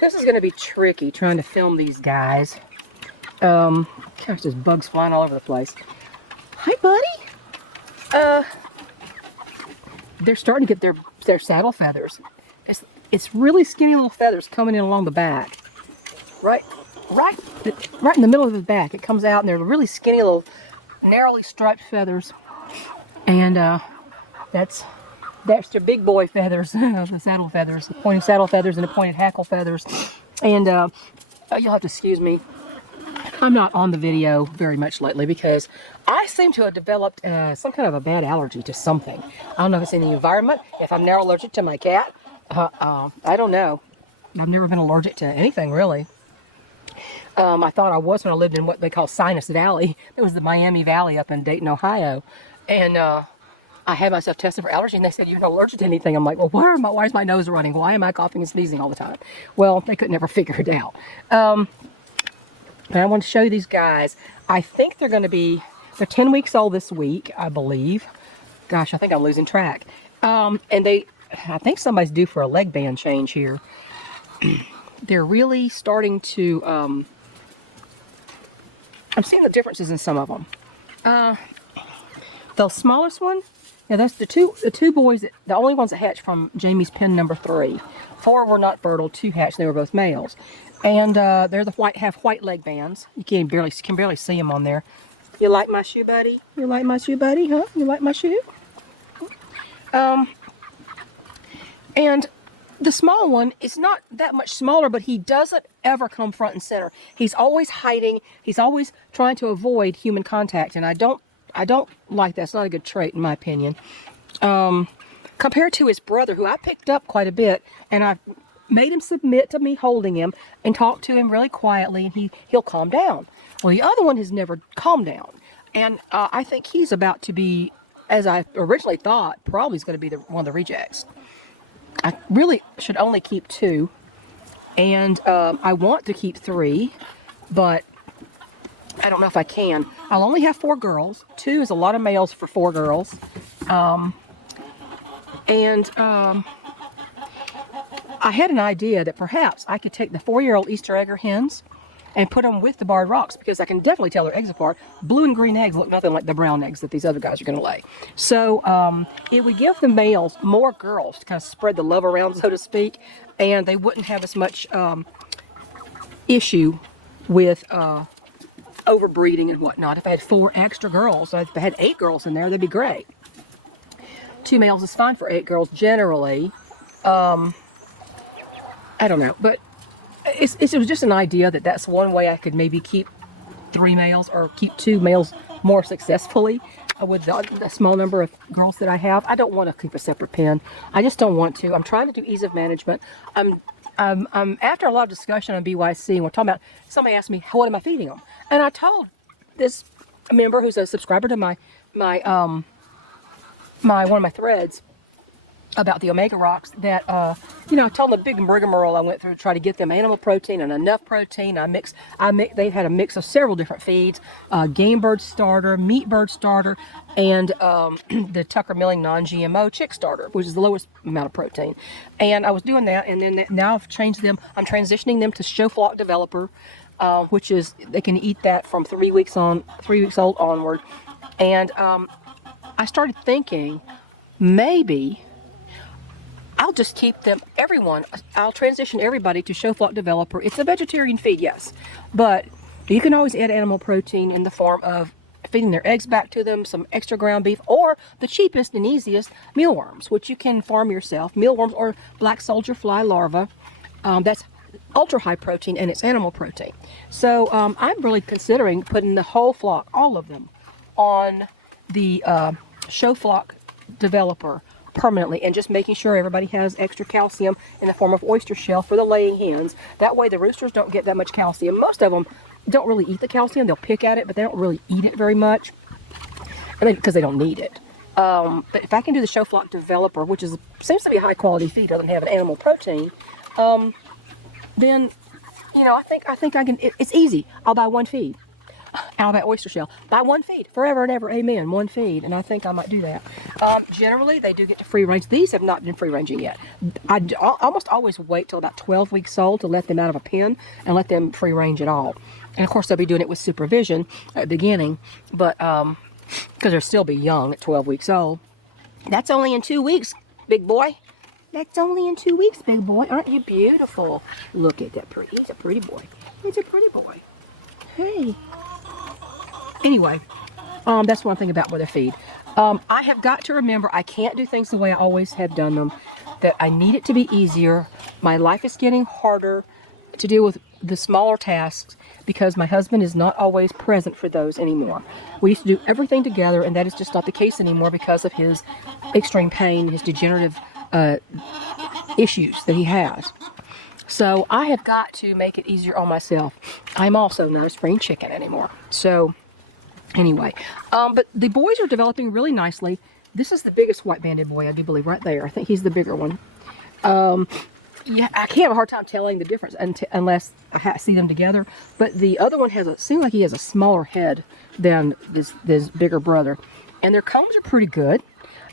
This is going to be tricky trying to film these guys. Gosh, there's bugs flying all over the place. Hi, buddy. They're starting to get their saddle feathers. It's really skinny little feathers coming in along the back. Right in the middle of the back. It comes out and they're really skinny little narrowly striped feathers. And that's their big boy feathers, the saddle feathers, the pointed saddle feathers and the pointed hackle feathers. And you'll have to excuse me. I'm not on the video very much lately because I seem to have developed some kind of a bad allergy to something. I don't know if it's in the environment, if I'm now allergic to my cat. I don't know. I've never been allergic to anything, really. I thought I was when I lived in what they call Sinus Valley. It was the Miami Valley up in Dayton, Ohio. And I had myself tested for allergy, and they said, you're not allergic to anything. I'm like, well, why is my nose running? Why am I coughing and sneezing all the time? Well, they could never figure it out. And I want to show you these guys. I think they're 10 weeks old this week, I believe. Gosh, I think I'm losing track. And I think somebody's due for a leg band change here. They're really starting to, I'm seeing the differences in some of them. The smallest one, yeah, that's the two boys, the only ones that hatched from Jamie's pen number 3. 4 were not fertile, 2 hatched, they were both males. And they're have white leg bands. You can barely see them on there. You like my shoe, buddy? You like my shoe, buddy? Huh? You like my shoe? And the small one is not that much smaller, but he doesn't ever come front and center. He's always hiding. He's always trying to avoid human contact, and I don't like that. It's not a good trait, in my opinion. Compared to his brother, who I picked up quite a bit, and I made him submit to me holding him and talk to him really quietly, and he'll calm down. Well, the other one has never calmed down, and I think he's about to be, as I originally thought, probably is going to be one of the rejects. I really should only keep 2, and I want to keep 3, but I don't know if I can. I'll only have 4 girls. 2 is a lot of males for 4 girls. I had an idea that perhaps I could take the 4-year-old Easter egger hens and put them with the barred rocks, because I can definitely tell their eggs apart. Blue and green eggs look nothing like the brown eggs that these other guys are going to lay. So it would give the males more girls to kind of spread the love around, so to speak, and they wouldn't have as much issue with overbreeding and whatnot. If I had 4 extra girls, if I had 8 girls in there, that'd be great. 2 males is fine for 8 girls generally. I don't know, but it was just an idea that's one way I could maybe keep 3 males or keep 2 males more successfully with the small number of girls that I have. I don't want to keep a separate pen. I just don't want to. I'm trying to do ease of management. I'm after a lot of discussion on BYC, and we're talking about, somebody asked me, what am I feeding them? And I told this member who's a subscriber to my one of my threads about the Omega Rocks that, I told them the big rigmarole I went through to try to get them animal protein and enough protein. They had a mix of several different feeds, game bird starter, meat bird starter, and the Tucker Milling non-GMO chick starter, which is the lowest amount of protein. And I was doing that, and then now I've changed them. I'm transitioning them to Show Flock Developer, which is, they can eat that from 3 weeks old onward. And I started thinking, maybe I'll just keep them, I'll transition everybody to Show Flock Developer. It's a vegetarian feed, yes, but you can always add animal protein in the form of feeding their eggs back to them, some extra ground beef, or the cheapest and easiest, mealworms, which you can farm yourself. Mealworms or black soldier fly larvae. That's ultra high protein, and it's animal protein. So I'm really considering putting the whole flock, all of them, on the Show Flock Developer permanently, and just making sure everybody has extra calcium in the form of oyster shell for the laying hens. That way the roosters don't get that much calcium. Most of them don't really eat the calcium. They'll pick at it, but they don't really eat it very much, because they don't need it. But if I can do the Show Flock Developer, which seems to be a high quality feed, doesn't have an animal protein, then I think I can. It's easy. I'll buy 1 feed. out of that oyster shell by one feed, forever and ever, amen, one feed. And I think I might do that. Generally, they do get to free range. These have not been free ranging yet. I almost always wait till about 12 weeks old to let them out of a pen and let them free range at all. And of course, they'll be doing it with supervision at the beginning, but because they'll still be young at 12 weeks old. That's only in 2 weeks, big boy. That's only in 2 weeks, big boy. Aren't you beautiful? Look at that pretty. He's a pretty boy. He's a pretty boy. Hey. Anyway, that's one thing about where they feed. I have got to remember I can't do things the way I always have done them. That I need it to be easier. My life is getting harder to deal with the smaller tasks because my husband is not always present for those anymore. We used to do everything together, and that is just not the case anymore because of his extreme pain, his degenerative issues that he has. So I have got to make it easier on myself. I'm also not a spring chicken anymore. So anyway, but the boys are developing really nicely. This is the biggest white-banded boy, I do believe, right there. I think he's the bigger one. Yeah, I can't have a hard time telling the difference unless I see them together. But the other one seems like he has a smaller head than this bigger brother. And their combs are pretty good.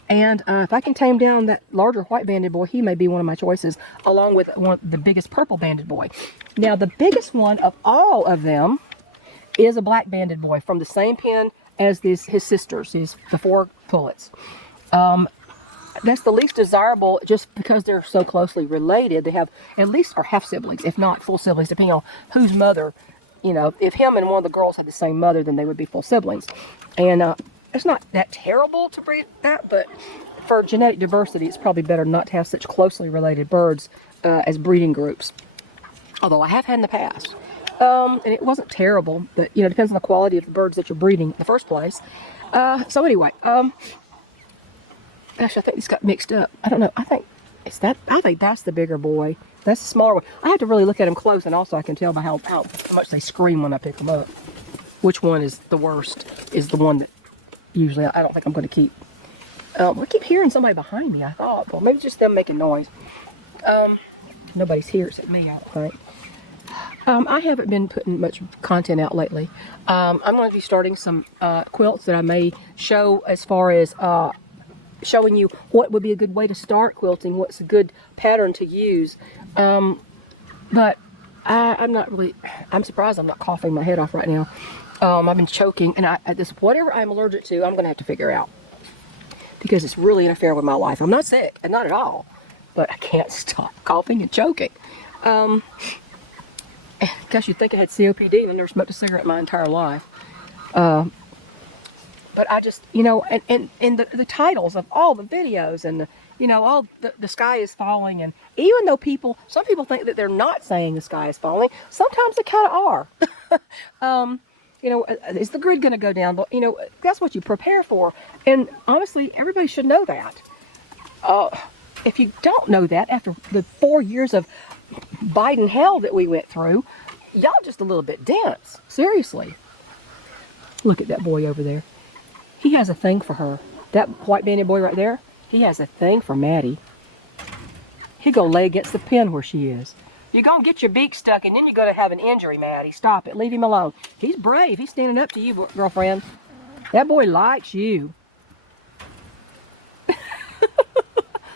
And if I can tame down that larger white-banded boy, he may be one of my choices, along with the biggest purple-banded boy. Now, the biggest one of all of them is a black-banded boy from the same pen as his sisters, the 4 pullets. That's the least desirable just because they're so closely related. They have at least are half siblings, if not full siblings, depending on whose mother. You know, if him and one of the girls had the same mother, then they would be full siblings. And it's not that terrible to breed that, but for genetic diversity, it's probably better not to have such closely related birds as breeding groups. Although I have had in the past. And it wasn't terrible, but, you know, it depends on the quality of the birds that you're breeding in the first place. So anyway, gosh, I think these got mixed up. I don't know. I think that's the bigger boy. That's the smaller one. I have to really look at them close, and also I can tell by how much they scream when I pick them up. Which one is the worst is the one that usually I don't think I'm going to keep. I keep hearing somebody behind me, I thought. Well, maybe just them making noise. Nobody's here except me, I don't think. I haven't been putting much content out lately. I'm going to be starting some quilts that I may show as far as showing you what would be a good way to start quilting, what's a good pattern to use. But I'm surprised I'm not coughing my head off right now. I've been choking, and whatever I'm allergic to, I'm going to have to figure out. Because it's really interfering with my life. I'm not sick, and not at all. But I can't stop coughing and choking. Gosh, you'd think I had COPD and I never smoked a cigarette my entire life. But I just, you know, and the titles of all the videos and, you know, all the sky is falling. And even though some people think that they're not saying the sky is falling, sometimes they kind of are. You know, is the grid going to go down? But, you know, that's what you prepare for. And honestly, everybody should know that. If you don't know that, after the 4 years of Biden hell that we went through, y'all just a little bit dense. Seriously. Look at that boy over there. He has a thing for her. That white-banded boy right there, he has a thing for Maddie. He'll go lay against the pen where she is. You're going to get your beak stuck, and then you're going to have an injury, Maddie. Stop it. Leave him alone. He's brave. He's standing up to you, girlfriend. That boy likes you.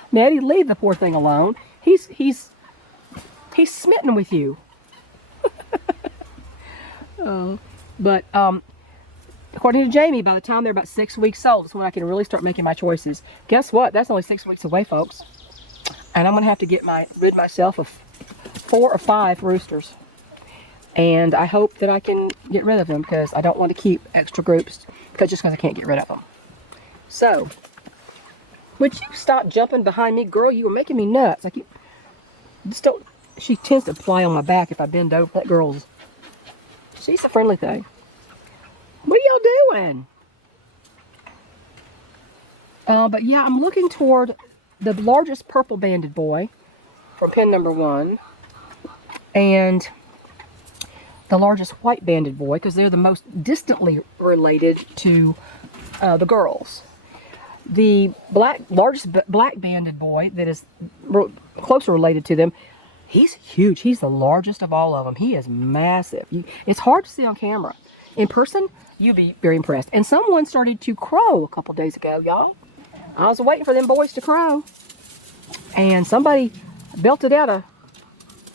Maddie, leave the poor thing alone. He's smitten with you. But according to Jamie, by the time they're about 6 weeks old, is when I can really start making my choices. Guess what? That's only 6 weeks away, folks. And I'm going to have to rid myself of 4 or 5 roosters. And I hope that I can get rid of them because I don't want to keep extra groups just because I can't get rid of them. So, would you stop jumping behind me, girl? You were making me nuts. Like, you just don't. She tends to fly on my back if I bend over. That girl's. She's a friendly thing. What are y'all doing? But yeah, I'm looking toward the largest purple banded boy from pen number 1 and the largest white banded boy because they're the most distantly related to the girls. The largest black banded boy that is closer related to them, he's huge. He's the largest of all of them. He is massive. It's hard to see on camera. in person, you'd be very impressed. And someone started to crow a couple days ago, y'all. I was waiting for them boys to crow. And somebody belted out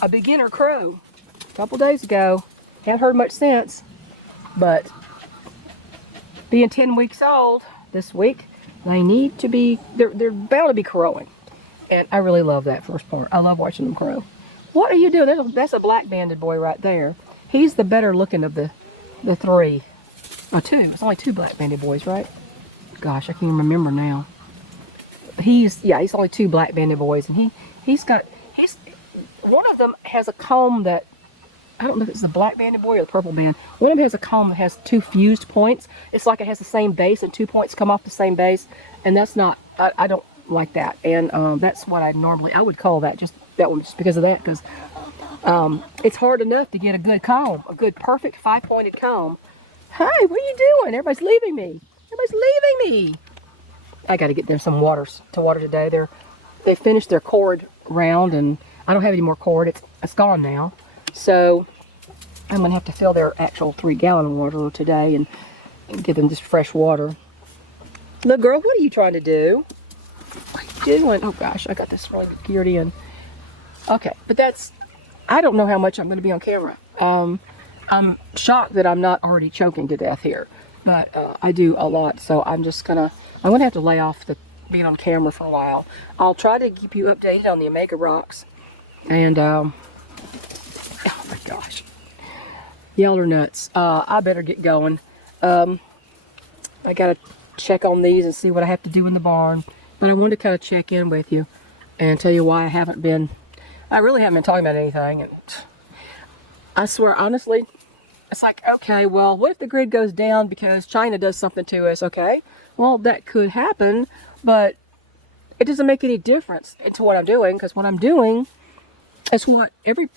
a beginner crow a couple days ago. Haven't heard much since. But being 10 weeks old this week, they need to be, they're bound to be crowing. And I really love that first part. I love watching them crow. What are you doing? That's a black banded boy right there. He's the better looking of the three. Oh, two. It's only two black banded boys, right? Gosh, I can't even remember now. He's only two black banded boys, and he's one of them has a comb that, I don't know if it's the black banded boy or the purple band. One of them has a comb that has two fused points. It's like it has the same base and 2 points come off the same base, and that's not, I don't like that. And that's what I would call that, just that one, just because of that, because it's hard enough to get a good comb, a good perfect 5-pointed comb. Hi, what are you doing? Everybody's leaving me. Everybody's leaving me. I got to get them some waters to water today. They finished their cord round, and I don't have any more cord. It's gone now. So I'm going to have to fill their actual 3-gallon water today and give them just fresh water. Little girl, what are you trying to do? What are you doing? Oh gosh, I got this really geared in. Okay, but I don't know how much I'm going to be on camera. I'm shocked that I'm not already choking to death here, but I do a lot, so I'm going to have to lay off being on camera for a while. I'll try to keep you updated on the Omega rocks, and oh my gosh, y'all are nuts. I better get going. I got to check on these and see what I have to do in the barn, but I wanted to kind of check in with you and tell you why I really haven't been talking about anything. And I swear, honestly, it's like, okay, well, what if the grid goes down because China does something to us? Okay, well, that could happen, but it doesn't make any difference into what I'm doing, because what I'm doing is what every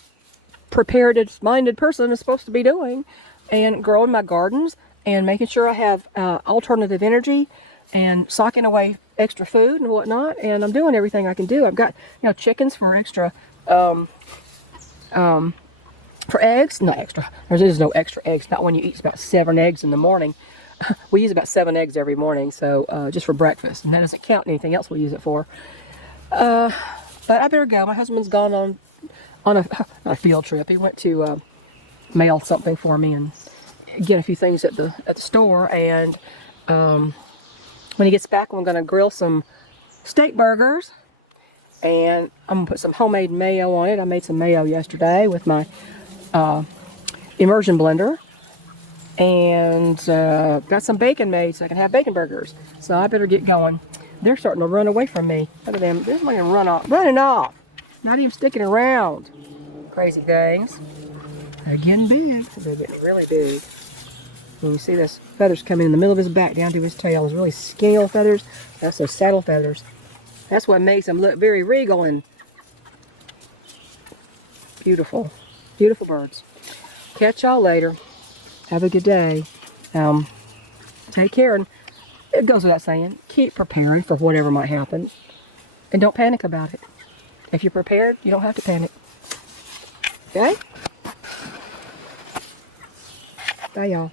prepared-minded person is supposed to be doing, and growing my gardens and making sure I have alternative energy and socking away extra food and whatnot, and I'm doing everything I can do. I've got, chickens for extra, for eggs, not extra. There is no extra eggs, not when you eat about 7 eggs in the morning. We use about 7 eggs every morning, so just for breakfast, and that doesn't count anything else we use it for. But I better go. My husband's gone on a field trip. He went to mail something for me and get a few things at the store, and when he gets back, I'm going to grill some steak burgers, and I'm going to put some homemade mayo on it. I made some mayo yesterday with my immersion blender, and got some bacon made so I can have bacon burgers. So I better get going. They're starting to run away from me. Look at them. They're running off. Not even sticking around. Crazy things. They're getting big. They're getting really big. And you see this feathers coming in the middle of his back down to his tail. Those really skinny old feathers. That's those saddle feathers. That's what makes them look very regal and beautiful. Beautiful birds. Catch y'all later. Have a good day. Take care. And it goes without saying, keep preparing for whatever might happen. And don't panic about it. If you're prepared, you don't have to panic. Okay? Bye, y'all.